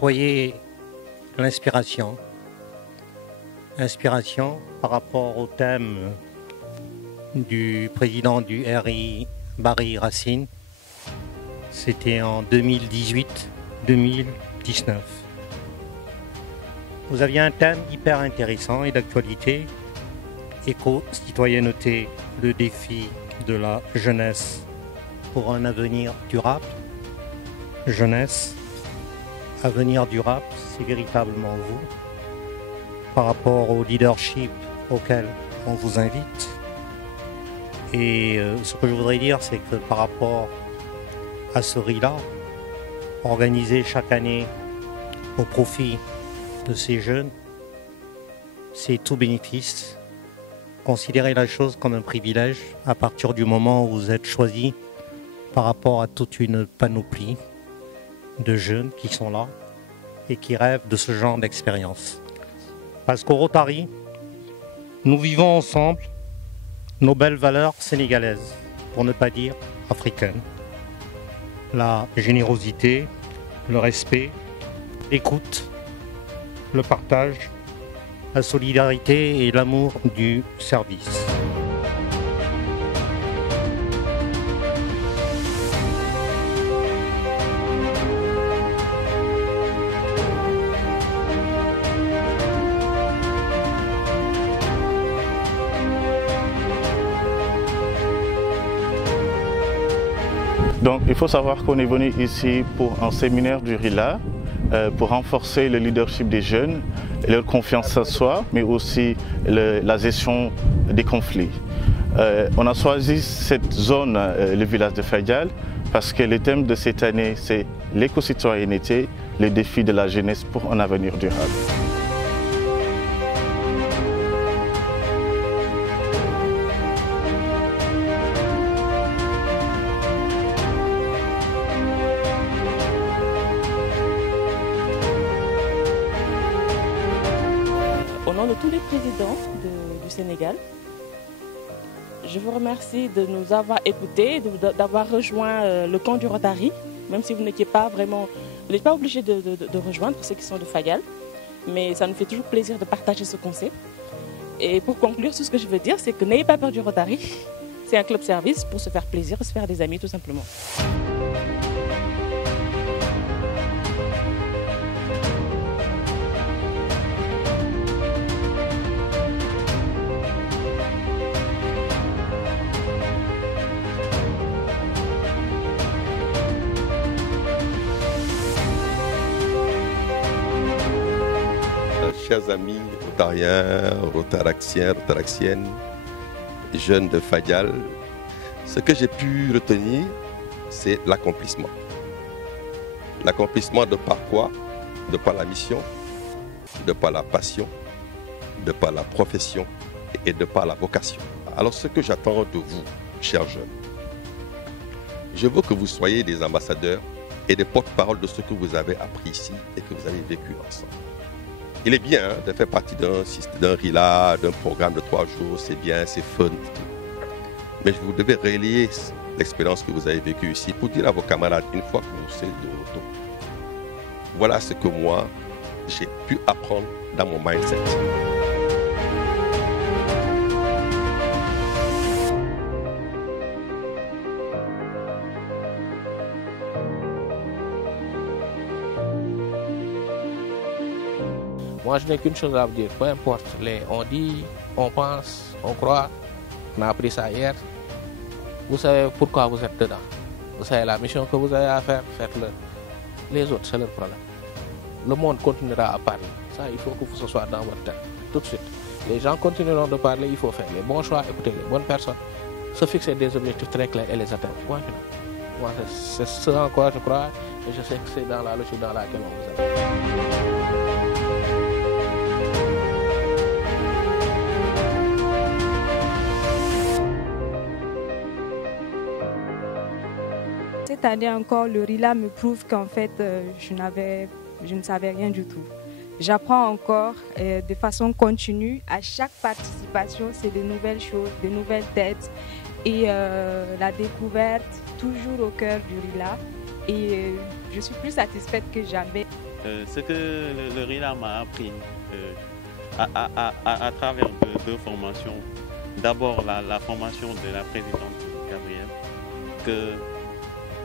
soyez l'inspiration. Inspiration par rapport au thème du président du RI, Barry Racine. C'était en 2018-2019. Vous aviez un thème hyper intéressant et d'actualité, éco-citoyenneté, le défi de la jeunesse pour un avenir durable. Jeunesse, avenir durable, c'est véritablement vous, par rapport au leadership auquel on vous invite. Et ce que je voudrais dire, c'est que par rapport à ce RILA, organisé chaque année au profit de ces jeunes, c'est tout bénéfice. Considérez la chose comme un privilège à partir du moment où vous êtes choisi par rapport à toute une panoplie de jeunes qui sont là et qui rêvent de ce genre d'expérience. Parce qu'au Rotary, nous vivons ensemble nos belles valeurs sénégalaises, pour ne pas dire africaines. La générosité, le respect, l'écoute, le partage, la solidarité et l'amour du service. Donc il faut savoir qu'on est venu ici pour un séminaire du RILA, pour renforcer le leadership des jeunes, leur confiance en soi, mais aussi la gestion des conflits. On a choisi cette zone, le village de Fadial, parce que le thème de cette année, c'est l'éco-citoyenneté, les défis de la jeunesse pour un avenir durable. Au nom de tous les présidents du Sénégal, je vous remercie de nous avoir écoutés, d'avoir rejoint le camp du Rotary, même si vous n'étiez pas vraiment, vous n'êtes pas obligé de rejoindre ceux qui sont de Fadial, mais ça nous fait toujours plaisir de partager ce concept. Et pour conclure, tout ce que je veux dire, c'est que n'ayez pas peur du Rotary, c'est un club service pour se faire plaisir, se faire des amis tout simplement. Chers amis rotariens, rotaraxiens, rotaraxiennes, jeunes de Fadial, ce que j'ai pu retenir, c'est l'accomplissement. L'accomplissement de par quoi? De par la mission, de par la passion, de par la profession et de par la vocation. Alors ce que j'attends de vous, chers jeunes, je veux que vous soyez des ambassadeurs et des porte-parole de ce que vous avez appris ici et que vous avez vécu ensemble. Il est bien de faire partie d'un RILA, d'un programme de 3 jours, c'est bien, c'est fun et tout. Mais vous devez relayer l'expérience que vous avez vécue ici pour dire à vos camarades, une fois que vous serez de retour, voilà ce que moi, j'ai pu apprendre dans mon mindset. Moi, je n'ai qu'une chose à vous dire, peu importe. On dit, on pense, on croit, on a appris ça hier. Vous savez pourquoi vous êtes dedans. Vous savez la mission que vous avez à faire, faites-le. Les autres, c'est leur problème. Le monde continuera à parler. Ça, il faut que ce soit dans votre tête, tout de suite. Les gens continueront de parler, il faut faire les bons choix, écouter les bonnes personnes, se fixer des objectifs très clairs et les atteindre. Moi, c'est ce en quoi je crois et je sais que c'est dans la logique dans laquelle on vous aide. Cette année encore, le RILA me prouve qu'en fait, je ne savais rien du tout. J'apprends encore de façon continue. À chaque participation, c'est de nouvelles choses, de nouvelles têtes et la découverte toujours au cœur du RILA. Et je suis plus satisfaite que jamais. Ce que le RILA m'a appris à travers deux formations. D'abord la formation de la présidente Gabrielle,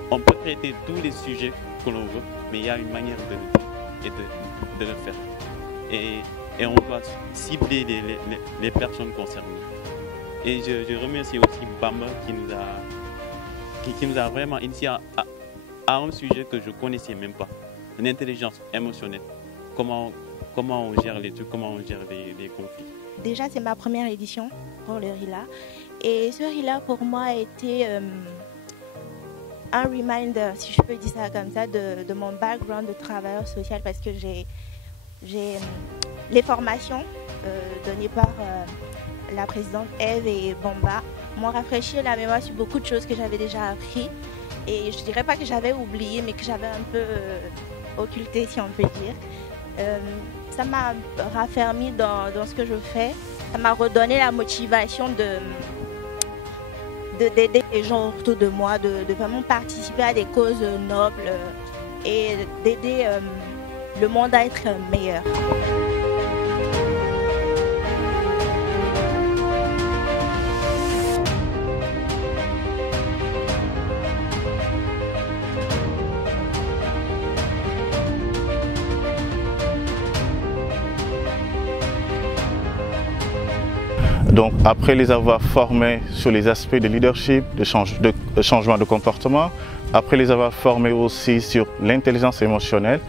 qu'on peut traiter tous les sujets que l'on veut, mais il y a une manière de le faire. Et on doit cibler les personnes concernées. Et je remercie aussi Bamba qui nous a vraiment initié à un sujet que je ne connaissais même pas, l'intelligence émotionnelle. Comment on gère les trucs, comment on gère les conflits. Déjà, c'est ma première édition pour le RILA. Et ce RILA, pour moi, a été un reminder, si je peux dire ça comme ça, de mon background de travailleur social, parce que j'ai les formations données par la présidente Eve et Bamba m'ont rafraîchi la mémoire sur beaucoup de choses que j'avais déjà appris. Et je ne dirais pas que j'avais oublié, mais que j'avais un peu occulté, si on peut dire. Ça m'a raffermi dans ce que je fais. Ça m'a redonné la motivation d'aider les gens autour de moi, de vraiment participer à des causes nobles et d'aider le monde à être meilleur. Donc, après les avoir formés sur les aspects de leadership, de changement de comportement, après les avoir formés aussi sur l'intelligence émotionnelle,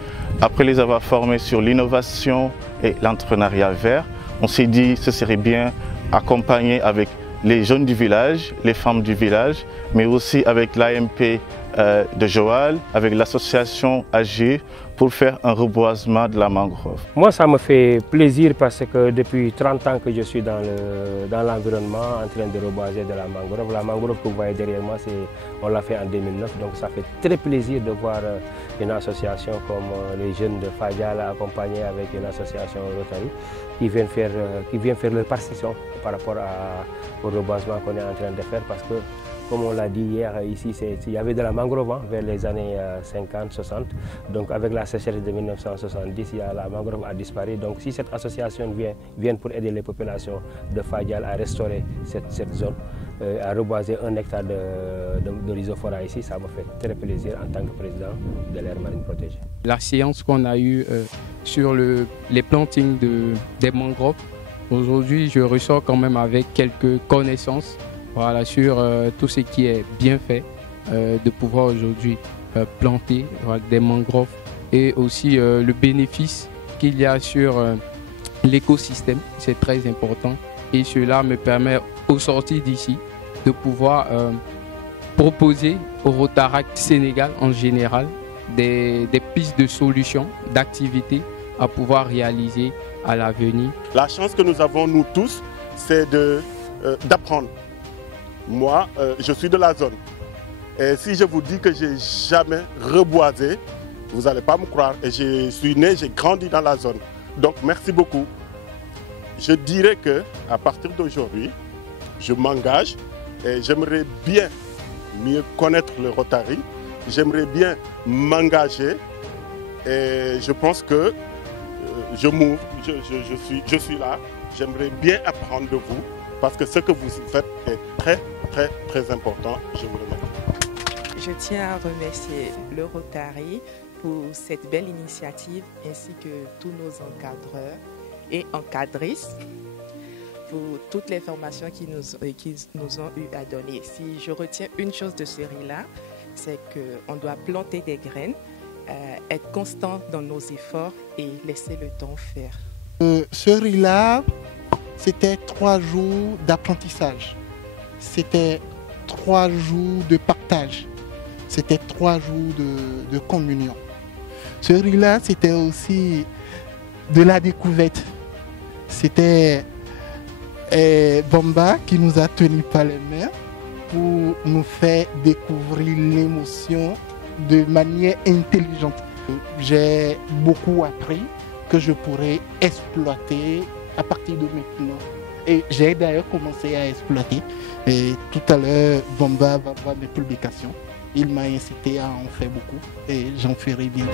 après les avoir formés sur l'innovation et l'entrepreneuriat vert, on s'est dit que ce serait bien accompagner avec les jeunes du village, les femmes du village, mais aussi avec l'AMP de Joal, avec l'association Agir, pour faire un reboisement de la mangrove. Moi, ça me fait plaisir parce que depuis 30 ans que je suis dans l'environnement en train de reboiser de la mangrove. La mangrove que vous voyez derrière moi, on l'a fait en 2009, donc ça fait très plaisir de voir une association comme les jeunes de Fadjal accompagnés avec une association Rotary qui viennent faire leur partition par rapport au reboisement qu'on est en train de faire, parce que comme on l'a dit hier, ici, il y avait de la mangrove vers les années 50-60. Donc avec la sécheresse de 1970, la mangrove a disparu. Donc si cette association vient pour aider les populations de Fadjal à restaurer cette zone, à reboiser 1 hectare de rhizophora ici, ça me fait très plaisir en tant que président de l'aire marine protégée. La séance qu'on a eue sur les plantings des mangroves, aujourd'hui je ressors quand même avec quelques connaissances. Voilà, sur tout ce qui est bien fait, de pouvoir aujourd'hui planter des mangroves et aussi le bénéfice qu'il y a sur l'écosystème, c'est très important. Et cela me permet, au sortir d'ici, de pouvoir proposer au Rotaract Sénégal en général des pistes de solutions, d'activités à pouvoir réaliser à l'avenir. La chance que nous avons, nous tous, c'est d'apprendre. Moi, je suis de la zone. Et si je vous dis que je n'ai jamais reboisé, vous n'allez pas me croire. Et je suis né, j'ai grandi dans la zone. Donc, merci beaucoup. Je dirais qu'à partir d'aujourd'hui, je m'engage et j'aimerais bien mieux connaître le Rotary. J'aimerais bien m'engager. Et je pense que je m'ouvre, je suis là. J'aimerais bien apprendre de vous. Parce que ce que vous faites est très, très, très important. Je vous remercie. Je tiens à remercier le Rotary pour cette belle initiative, ainsi que tous nos encadreurs et encadrices pour toutes les formations qu'ils nous ont eu à donner. Si je retiens une chose de ce RILA, c'est qu'on doit planter des graines, être constant dans nos efforts et laisser le temps faire. Ce RILA, c'était 3 jours d'apprentissage, c'était 3 jours de partage, c'était 3 jours de communion. Ce RILA, c'était aussi de la découverte. C'était Bamba qui nous a tenus par les mains pour nous faire découvrir l'émotion de manière intelligente. J'ai beaucoup appris que je pourrais exploiter à partir de maintenant. Et j'ai d'ailleurs commencé à exploiter. Et tout à l'heure, Bamba va voir mes publications. Il m'a incité à en faire beaucoup et j'en ferai bientôt.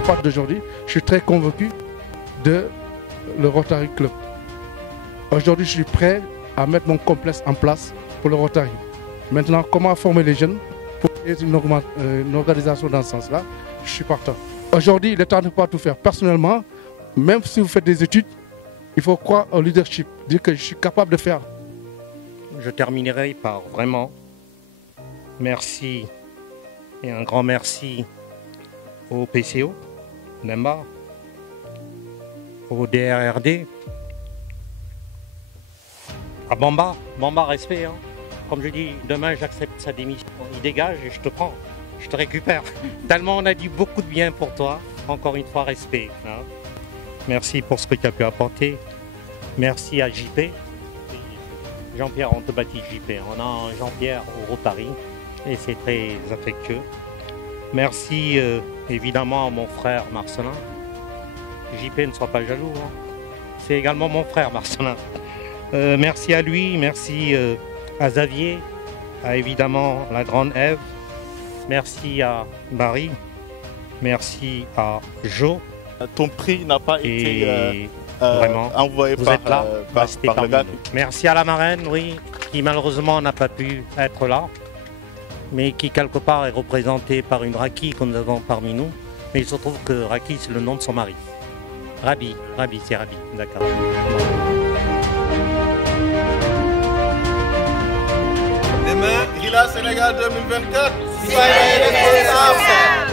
à partir d'aujourd'hui, je suis très convaincu de le Rotary Club. Aujourd'hui, je suis prêt à mettre mon complexe en place pour le Rotary. Maintenant, comment former les jeunes pour une organisation dans ce sens-là, je suis partant. Aujourd'hui, il est temps de ne pas tout faire. Personnellement, même si vous faites des études, il faut croire au leadership, dire que je suis capable de faire. Je terminerai par vraiment merci et un grand merci au PCO, NEMBA, au DRRD, à Bamba. Bamba, respect. Hein. Comme je dis, demain j'accepte sa démission. Il dégage et je te prends, je te récupère. Tellement on a dit beaucoup de bien pour toi. Encore une fois, respect. Hein. Merci pour ce que tu as pu apporter. Merci à JP. Jean-Pierre, on te baptise JP. On a un Jean-Pierre au Rotary et c'est très affectueux. Merci évidemment à mon frère Marcelin. JP, ne sois pas jaloux. Hein. C'est également mon frère Marcelin. Merci à lui, merci à Xavier, à évidemment la grande Ève. Merci à Marie. Merci à Jo. Ton prix n'a pas été vraiment envoyé vous par, êtes là, par le gars. Merci à la marraine, oui, qui malheureusement n'a pas pu être là, mais qui quelque part est représentée par une Raki que nous avons parmi nous. Mais il se trouve que Raki, c'est le nom de son mari. Rabi, c'est Rabi, d'accord. Demain, Rila Sénégal 2024. Soyez responsables.